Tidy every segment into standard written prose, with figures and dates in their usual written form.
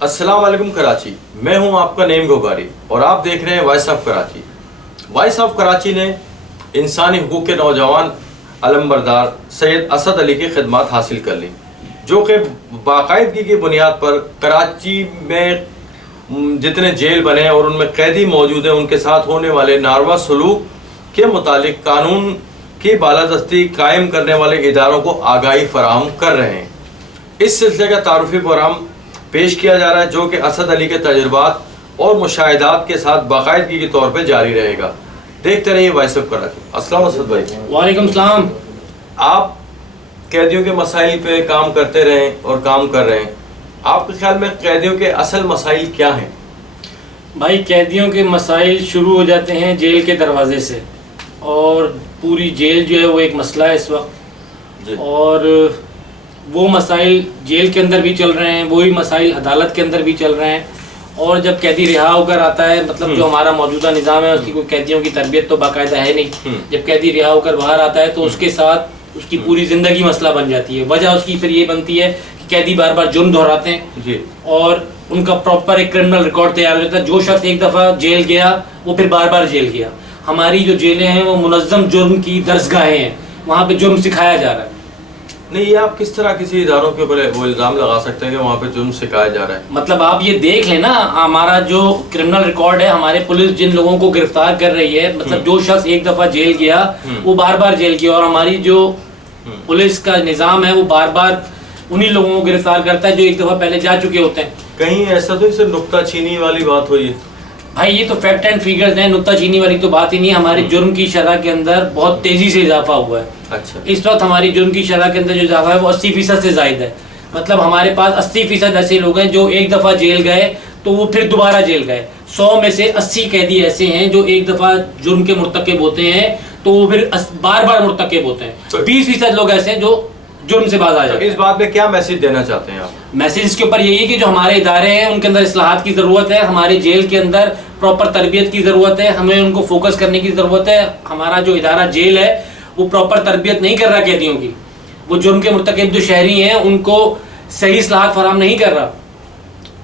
السلام علیکم کراچی، میں ہوں آپ کا نیم گوگاری اور آپ دیکھ رہے ہیں voice of Karachi. Voice of Karachi نے انسانی حقوق کے نوجوان علمبردار سید اسد علی کی خدمات حاصل کر لی، جو کہ باقاعدگی کی بنیاد پر کراچی میں جتنے جیل بنے اور ان میں قیدی موجود ہیں ان کے ساتھ ہونے والے ناروا سلوک کے متعلق قانون کی بالادستی قائم کرنے والے اداروں کو آگاہی فراہم کر رہے ہیں۔ اس سلسلے کا تعارفی پروگرام پیش کیا جا رہا ہے جو کہ اسد علی کے تجربات اور مشاہدات کے ساتھ باقاعدگی کے طور پہ جاری رہے گا۔ دیکھتے رہیے وائس آف کراچی۔ السلام اسد بھائی۔ وعلیکم السلام۔ آپ قیدیوں کے مسائل پہ کام کرتے رہے اور کام کر رہے ہیں، آپ کے خیال میں قیدیوں کے اصل مسائل کیا ہیں؟ بھائی قیدیوں کے مسائل شروع ہو جاتے ہیں جیل کے دروازے سے، اور پوری جیل جو ہے وہ ایک مسئلہ ہے اس وقت جی۔ اور وہ مسائل جیل کے اندر بھی چل رہے ہیں، وہی مسائل عدالت کے اندر بھی چل رہے ہیں، اور جب قیدی رہا ہو کر آتا ہے، مطلب جو ہمارا موجودہ نظام ہے اس کی کوئی قیدیوں کی تربیت تو باقاعدہ ہے نہیں، جب قیدی رہا ہو کر باہر آتا ہے تو اس کے ساتھ اس کی پوری زندگی مسئلہ بن جاتی ہے۔ وجہ اس کی پھر یہ بنتی ہے کہ قیدی بار بار جرم دہراتے ہیں جی، اور ان کا پراپر ایک کرمنل ریکارڈ تیار ہو جاتا ہے۔ جو شخص ایک دفعہ جیل گیا وہ پھر بار بار جیل گیا۔ ہماری جو جیلیں ہیں وہ منظم جرم کی درسگاہیں ہیں، وہاں پہ جرم سکھایا جا رہا ہے۔ نہیں، یہ آپ کس طرح کسی اداروں کے اوپر وہ الزام لگا سکتے ہیں کہ وہاں پہ جرم سکھایا جا رہا ہے؟ مطلب آپ یہ دیکھ لیں نا، ہمارا جو کرمنل ریکارڈ ہے، ہمارے پولیس جن لوگوں کو گرفتار کر رہی ہے، مطلب جو شخص ایک دفعہ جیل گیا وہ بار بار جیل گیا، اور ہماری جو پولیس کا نظام ہے وہ بار بار انہی لوگوں کو گرفتار کرتا ہے جو ایک دفعہ پہلے جا چکے ہوتے ہیں۔ کہیں ایسا تو صرف نکتہ چینی والی بات ہوئی ہے؟ بھائی یہ تو فیکٹ اینڈ فیگرز ہیں، نکتہ چینی والی تو بات ہی نہیں۔ ہماری جرم کی شرح کے اندر بہت تیزی سے اضافہ ہوا ہے۔ اچھا، اس وقت ہماری جرم کی شرح کے اندر جو اضافہ ہے وہ 80% سے زائد ہے۔ مطلب ہمارے پاس 80% ایسے لوگ ہیں جو ایک دفعہ جیل گئے تو وہ پھر دوبارہ جیل گئے۔ 100 میں سے 80 قیدی ایسے ہیں جو ایک دفعہ جرم کے مرتکب ہوتے ہیں تو وہ پھر بار بار مرتکب ہوتے ہیں۔ 20% لوگ ایسے ہیں جو جرم سے باز آ جاتے ہیں۔ اس بات میں کیا میسج دینا چاہتے ہیں آپ؟ میسج اس کے اوپر یہی ہے کہ جو ہمارے ادارے ہیں ان کے اندر اصلاحات کی ضرورت ہے، ہمارے جیل کے اندر پراپر تربیت کی ضرورت ہے، ہمیں ان کو فوکس کرنے کی ضرورت ہے۔ ہمارا جو ادارہ جیل ہے وہ پراپر تربیت نہیں کر رہا قیدیوں کی، وہ جرم کے مرتکب جو شہری ہیں ان کو صحیح اصلاحات فراہم نہیں کر رہا۔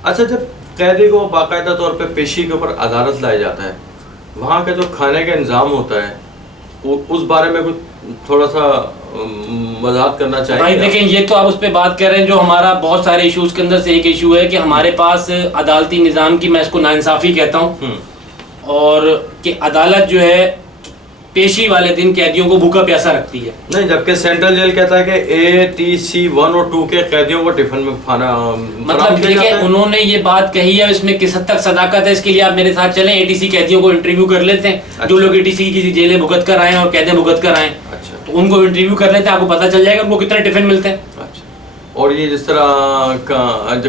اچھا، جب قیدی کو باقاعدہ طور پہ پیشی کے اوپر عدالت لایا جاتا ہے، وہاں کا جو کھانے کا انتظام ہوتا ہے اس بارے میں کچھ تھوڑا سا وضاحت کرنا چاہیے؟ بھائی دیکھیں، یہ تو آپ اس پہ بات کر رہے ہیں جو ہمارا بہت سارے ایشوز کے اندر سے ایک ایشو ہے کہ ہمارے پاس عدالتی نظام کی، میں اس کو ناانصافی کہتا ہوں، اور کہ عدالت جو ہے پیشی والے دن قیدیوں کو بھوکا پیاسا رکھتی ہے۔ نہیں، جبکہ سینٹرل جیل کہتا ہے کہ ATC 1 اور 2 کے قیدیوں کو ٹفن میں کھانا مطلب دیکھیں انہوں نے یہ بات کہی ہے، اس میں کس حد تک صداقت ہے اس کے لیے آپ میرے ساتھ چلیں، ATC قیدیوں کو انٹرویو کر لیتے ہیں، جو لوگ ATC کی کسی جیلیں بھگت کر آئے ہیں اور قیدیں بھگت کر آئے ہیں، تو ان کو انٹرویو کر لیتے ہیں، آپ کو پتہ چل جائے گا ان کو کتنے ٹفن ملتے ہیں۔ اور یہ جس طرح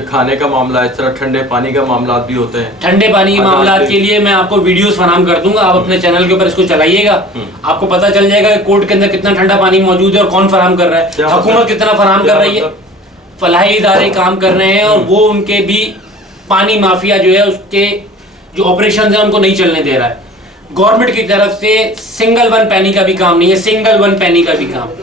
کھانے کا معاملہ، اس طرح ٹھنڈے پانی کا معاملات بھی ہوتے ہیں۔ ٹھنڈے پانی کے معاملات کے لیے میں آپ کو ویڈیوز فراہم کر دوں گا، آپ اپنے چینل کے اوپر اس کو چلائیے گا، آپ کو پتہ چل جائے گا کہ کورٹ کے اندر کتنا ٹھنڈا پانی موجود ہے اور کون فراہم کر رہا ہے، حکومت کتنا فراہم کر رہی ہے، فلاحی ادارے کام کر رہے ہیں، اور وہ ان کے بھی پانی مافیا جو ہے اس کے جو آپریشنز ہیں ان کو نہیں چلنے دے رہا ہے۔ گورنمنٹ کی طرف سے سنگل ون پینی کا بھی کام نہیں ہے، سنگل ون پینی کا بھی کام،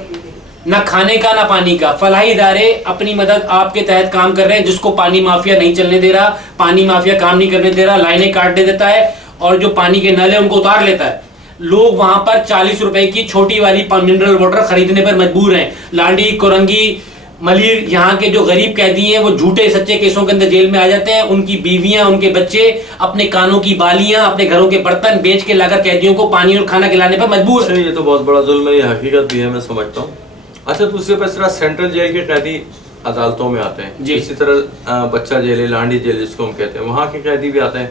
نہ کھانے کا نہ پانی کا۔ فلاحی ادارے اپنی مدد آپ کے تحت کام کر رہے ہیں، جس کو پانی مافیا نہیں چلنے دے رہا، پانی مافیا کام نہیں کرنے دے رہا، لائنیں کاٹ دے دیتا ہے اور جو پانی کے نل ہیں ان کو اتار لیتا ہے۔ لوگ وہاں پر 40 روپے کی چھوٹی والی منرل واٹر خریدنے پر مجبور ہیں۔ لانڈی، کورنگی، ملیر، یہاں کے جو غریب قیدی ہیں وہ جھوٹے سچے کیسوں کے اندر جیل میں آ جاتے ہیں، ان کی بیویاں، ان کے بچے اپنے کانوں کی بالیاں، اپنے گھروں کے برتن بیچ کے لا کر قیدیوں کو پانی اور کھانا کھلانے پر مجبور ہیں۔ یہ تو بہت بڑا ظلم ہے، یہ حقیقت بھی ہے، میں سمجھتا ہوں۔ اچھا، دوسرے پر اس طرح سینٹرل جیل کے قیدی عدالتوں میں آتے ہیں، اسی طرح بچہ جیل، لانڈی جیل جس کو ہم کہتے ہیں، وہاں کے قیدی بھی آتے ہیں،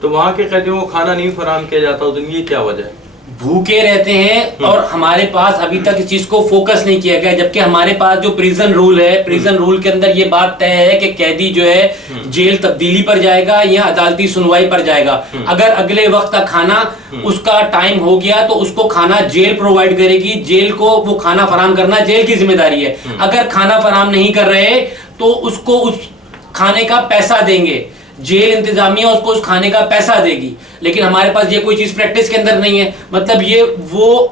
تو وہاں کے قیدیوں کو کھانا نہیں فراہم کیا جاتا، اس دن یہ کیا وجہ ہے؟ بھوکے رہتے ہیں، اور ہمارے پاس ابھی تک اس چیز کو فوکس نہیں کیا گیا، جبکہ ہمارے پاس جو پریزن رول ہے، پریزن رول کے اندر یہ بات طے ہے کہ قیدی جو ہے جیل تبدیلی پر جائے گا یا عدالتی سنوائی پر جائے گا۔ اگر اگلے وقت کا کھانا اس کا ٹائم ہو گیا تو اس کو کھانا جیل پرووائڈ کرے گی، جیل کو وہ کھانا فراہم کرنا جیل کی ذمہ داری ہے۔ اگر کھانا فراہم نہیں کر رہے تو اس کو اس کھانے کا پیسہ دیں گے، جیل انتظامیہ اس کو اس کھانے کا پیسہ دے گی، لیکن ہمارے پاس یہ کوئی چیز پریکٹس کے اندر نہیں ہے۔ مطلب یہ وہ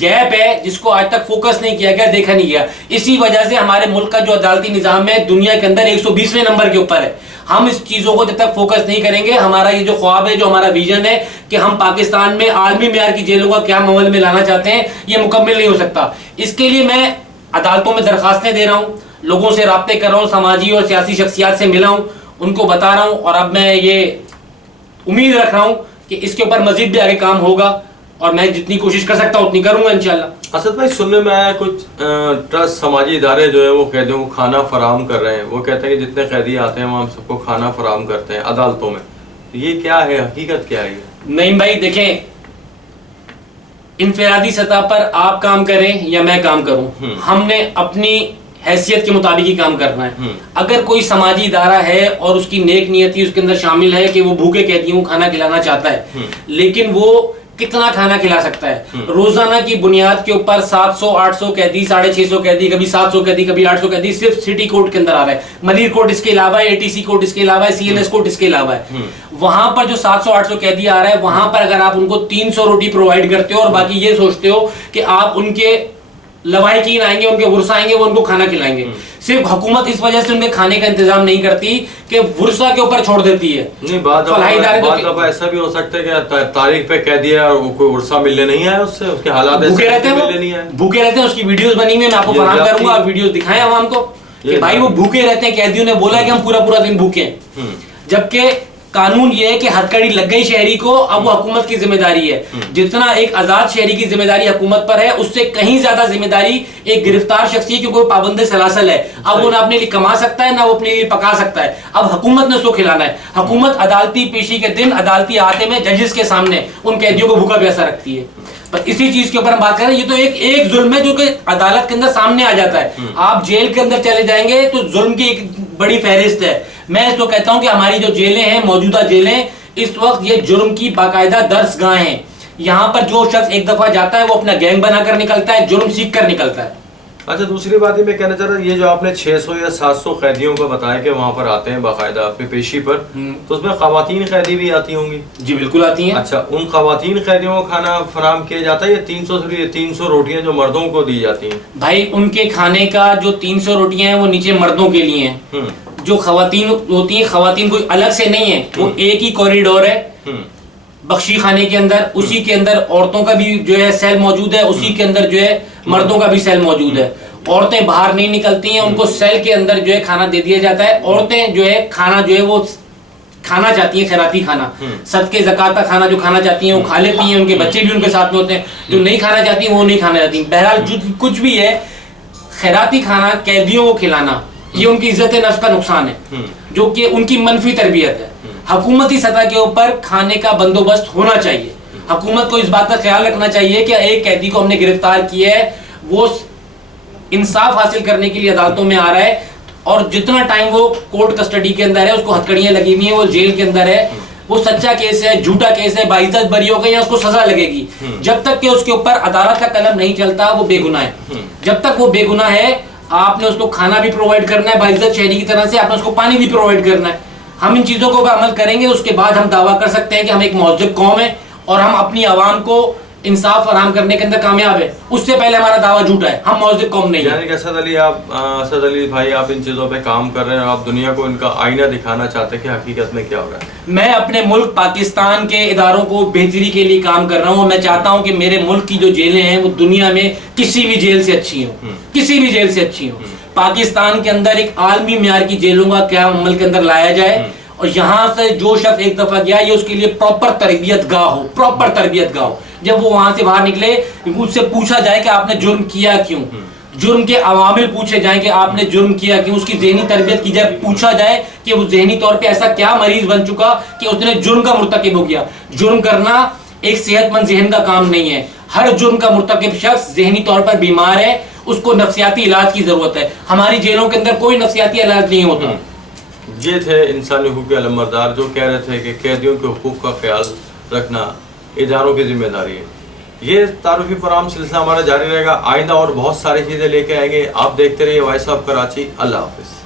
گیپ ہے جس کو آج تک فوکس نہیں کیا گیا، دیکھا نہیں گیا۔ اسی وجہ سے ہمارے ملک کا جو عدالتی نظام ہے دنیا کے اندر 120ویں نمبر کے اوپر ہے۔ ہم اس چیزوں کو جب تک فوکس نہیں کریں گے، ہمارا یہ جو خواب ہے، جو ہمارا ویژن ہے کہ ہم پاکستان میں عالمی معیار کی جیلوں کا قیام عمل میں لانا چاہتے ہیں، یہ مکمل نہیں ہو سکتا۔ اس کے لیے میں عدالتوں میں درخواستیں دے رہا ہوں، لوگوں سے رابطے کر رہا ہوں، سماجی اور سیاسی شخصیات سے ملا ہوں، ان کو بتا رہا ہوں، اور اب میں یہ امید رکھ رہا ہوں کہ اس کے اوپر مزید بھی آگے کام ہوگا، اور میں جتنی کوشش کر سکتا ہوں اتنی کروں گا انشاءاللہ۔ اسد بھائی، سننے میں آیا کچھ ٹرسٹ سماجی ادارے جو ہیں وہ قیدیوں کو کھانا فراہم کر رہے ہیں، وہ کہتے ہیں کہ جتنے قیدی آتے ہیں وہ ہم سب کو کھانا فراہم کرتے ہیں عدالتوں میں، یہ کیا ہے، حقیقت کیا ہے یہ؟ نہیں بھائی دیکھیں، انفرادی سطح پر آپ کام کریں یا میں کام کروں، ہم نے اپنی حیثیت کے مطابق ہی کام کرنا ہے۔ اگر کوئی سماجی ادارہ ہے اور اس کی نیک نیتی اس کے اندر شامل ہے کہ وہ بھوکے قیدیوں کو کھانا کھلانا چاہتا ہے، لیکن وہ کتنا کھانا کھلا سکتا ہے؟ روزانہ کی بنیاد کے اوپر 700-800 قیدی، 650 قیدی، کبھی 700 قیدی، کبھی 800 قیدی صرف سٹی کورٹ کے اندر آ رہا ہے، ملیر کورٹ اس کے علاوہ ہے، ATC کورٹ اس کے علاوہ ہے، CNS کورٹ اس کے علاوہ ہے۔ وہاں پر جو 700-800 قیدی آ رہا ہے، وہاں پر اگر آپ ان کو 300 روٹی پرووائڈ کرتے ہو اور باقی یہ سوچتے ہو کہ آپ ان کے لواحقین آئیں گے، ان کے ورثہ آئیں گے، وہ ان کو کھانا کھلائیں گے، صرف حکومت اس وجہ سے ان کے کھانے کا انتظام نہیں کرتی کہ ورثہ کے اوپر چھوڑ دیتی ہے۔ نہیں، بعض دفعہ ایسا بھی ہو سکتا ہے کہ تاریخ پہ قیدی ہے اور کوئی ورثہ ملنے نہیں آیا، اس سے اس کے حالات بھوکے رہتے ہیں، اس کی ویڈیوز بنی ہوئی میں آپ کو فراہم کروں گا، آپ ویڈیوز دکھائیں عوام کو کہ بھائی وہ بھوکے رہتے ہیں، قیدیوں نے بولا کہ ہم پورا دن بھوکے ہیں، جبکہ قانون یہ ہے کہ ہتھکڑی لگ گئی شہری کو، اب وہ حکومت کی ذمہ داری ہے۔ جتنا ایک آزاد شہری کی ذمہ داری حکومت پر ہے، اس سے کہیں زیادہ ذمہ داری ایک گرفتار شخص کی، کیونکہ وہ پابند سلاسل ہے۔ اب وہ نہ اپنے لیے کما سکتا ہے، نہ وہ اپنے لیے پکا سکتا ہے، اب حکومت نے اس کو کھلانا ہے۔ حکومت عدالتی پیشی کے دن عدالتی احاطے میں ججز کے سامنے ان قیدیوں کو بھوکا پیاسا رکھتی ہے۔ بس اسی چیز کے اوپر ہم بات کر رہے ہیں، یہ تو ایک ظلم ہے جو کہ عدالت کے اندر سامنے آ جاتا ہے۔ آپ جیل کے اندر چلے جائیں گے تو ظلم کی ایک بڑی فہرست ہے۔ میں اس کو کہتا ہوں کہ ہماری جو جیلیں ہیں، موجودہ جیلیں، اس وقت یہ جرم کی باقاعدہ درس گاہ ہیں۔ یہاں پر جو شخص ایک دفعہ جاتا ہے وہ اپنا گینگ بنا کر نکلتا ہے، جرم سیکھ کر نکلتا ہے۔ اچھا، دوسری بات یہ میں کہنا چاہ رہا ہوں، یہ جو آپ نے 600 یا 700 قیدیوں کو بتایا کہ وہاں پر آتے ہیں باقاعدہ اپنی پیشی پر، تو اس میں خواتین قیدی بھی آتی ہوں گی؟ جی بالکل آتی ہیں۔ اچھا، ان خواتین قیدیوں کو کھانا فراہم کیا جاتا ہے یا 300 روٹیاں جو مردوں کو دی جاتی ہیں؟ بھائی ان کے کھانے کا جو 300 روٹیاں ہیں وہ نیچے مردوں کے لیے ہیں، جو خواتین ہوتی ہیں، خواتین کوئی الگ سے نہیں ہے، وہ ایک ہی کوریڈور ہے بخشی خانے کے اندر، اسی کے اندر عورتوں کا بھی جو ہے سیل موجود ہے، اسی کے اندر جو ہے مردوں کا بھی سیل موجود ہے۔ عورتیں باہر نہیں نکلتی ہیں، ان کو سیل کے اندر جو ہے کھانا دے دیا جاتا ہے۔ عورتیں جو ہے کھانا جو ہے وہ کھانا چاہتی ہیں، خیراتی کھانا، صدقے زکوٰۃ کا کھانا جو کھانا چاہتی ہیں وہ کھا لیتی ہیں، ان کے بچے بھی ان کے ساتھ میں ہوتے ہیں۔ جو نہیں کھانا چاہتی ہیں وہ نہیں کھانا چاہتی ہیں۔ بہرحال جو کچھ بھی ہے، خیراتی کھانا قیدیوں کو کھلانا یہ ان کی عزت نفس کا نقصان ہے، جو کہ ان کی منفی تربیت ہے۔ حکومتی سطح کے اوپر کھانے کا بندوبست ہونا چاہیے۔ حکومت کو اس بات کا خیال رکھنا چاہیے کہ ایک قیدی کو ہم نے گرفتار کیا ہے، وہ انصاف حاصل کرنے کے لیے عدالتوں میں آ رہا ہے، اور جتنا ٹائم وہ کورٹ کسٹڈی کے اندر ہے، اس کو ہتھکڑیاں لگی ہوئی ہیں، وہ جیل کے اندر ہے، وہ سچا کیس ہے، جھوٹا کیس ہے، باعزت بری ہو گئی یا اس کو سزا لگے گی، جب تک کہ اس کے اوپر عدالت کا قلم نہیں چلتا وہ بے گناہ ہے۔ جب تک وہ بے گناہ ہے، آپ نے اس کو کھانا بھی پرووائڈ کرنا ہے باعزت شہری کی طرح سے، آپ نے اس کو پانی بھی پرووائڈ کرنا ہے۔ ہم ان چیزوں کو عمل کریں گے، اس کے بعد ہم دعویٰ کر سکتے ہیں کہ ہم ایک مہذب قوم ہے اور ہم اپنی عوام کو انصاف فراہم کرنے کے اندر کامیاب ہے۔ اس سے پہلے ہمارا دعویٰ جھوٹا ہے، ہم مہذب قوم نہیں ہیں۔ یعنی کہ اسد علی بھائی، آپ ان چیزوں پہ کام کر رہے ہیں اور آپ دنیا کو ان کا آئینہ دکھانا چاہتے ہیں کہ حقیقت میں کیا ہو رہا ہے۔ میں اپنے ملک پاکستان کے اداروں کو بہتری کے لیے کام کر رہا ہوں، اور میں چاہتا ہوں کہ میرے ملک کی جو جیلیں ہیں وہ دنیا میں کسی بھی جیل سے اچھی ہوں، کسی بھی جیل سے اچھی ہوں۔ پاکستان کے اندر ایک عالمی معیار کی جیلوں کا قیام عمل کے اندر لایا جائے، اور یہاں سے جو شخص ایک دفعہ گیا یہ اس کے لیے پراپر تربیت گاہ ہو، پراپر تربیت گاہ ہو۔ جب وہ وہاں سے باہر نکلے، اس سے پوچھا جائے کہ آپ نے جرم کیا کیوں، جرم کے عوامل پوچھے جائیں کہ آپ نے جرم کیا کیوں، اس کی ذہنی تربیت کی جائے، پوچھا جائے کہ وہ ذہنی طور پہ ایسا کیا مریض بن چکا کہ اس نے جرم کا مرتکب ہو گیا۔ جرم کرنا ایک صحت مند ذہن کا کام نہیں ہے۔ ہر جرم کا مرتکب شخص ذہنی طور پر بیمار ہے، اس کو نفسیاتی علاج کی ضرورت ہے۔ ہماری جیلوں کے اندر کوئی نفسیاتی علاج نہیں ہوتا۔ یہ تھے انسانی حقوق کے علمبردار جو کہہ رہے تھے کہ قیدیوں کے حقوق کا خیال رکھنا اداروں کی ذمہ داری ہے۔ یہ تعارفی پروگرام سلسلہ ہمارا جاری رہے گا، آئندہ اور بہت ساری چیزیں لے کے آئیں گے۔ آپ دیکھتے رہیے وائس آف کراچی۔ اللہ حافظ۔